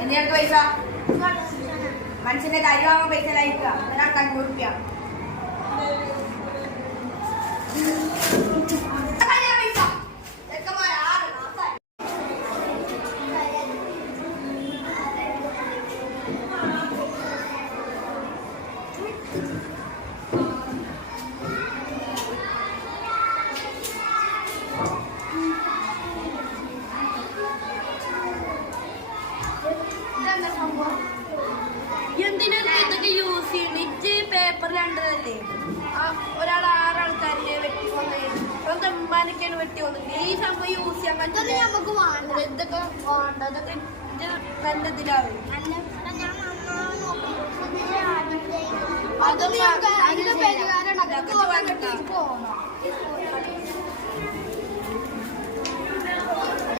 എന്തിനൊക്കെ പൈസ മനുഷ്യന്റെ കരി വാങ്ങാൻ പൈസ ലയിക്കുക അതിനാണ് 500 രൂപ. എന്തിനാണ് ഇതൊക്കെ യൂസ് ചെയ്യുന്നത്? പേപ്പർ രണ്ടതല്ലേ, ഒരാൾ 6 ആൾക്കാരെ വെട്ടി വന്നത് ഉമ്മാനൊക്കെയാണ് വെട്ടി വന്നത്. ഈ സംഭവം യൂസ് ചെയ്യാൻ പറ്റില്ല. നമുക്ക് ഇതൊക്കെ വേണ്ട, ഇതൊക്കെ നല്ലതിലാവും. അതൊക്കെ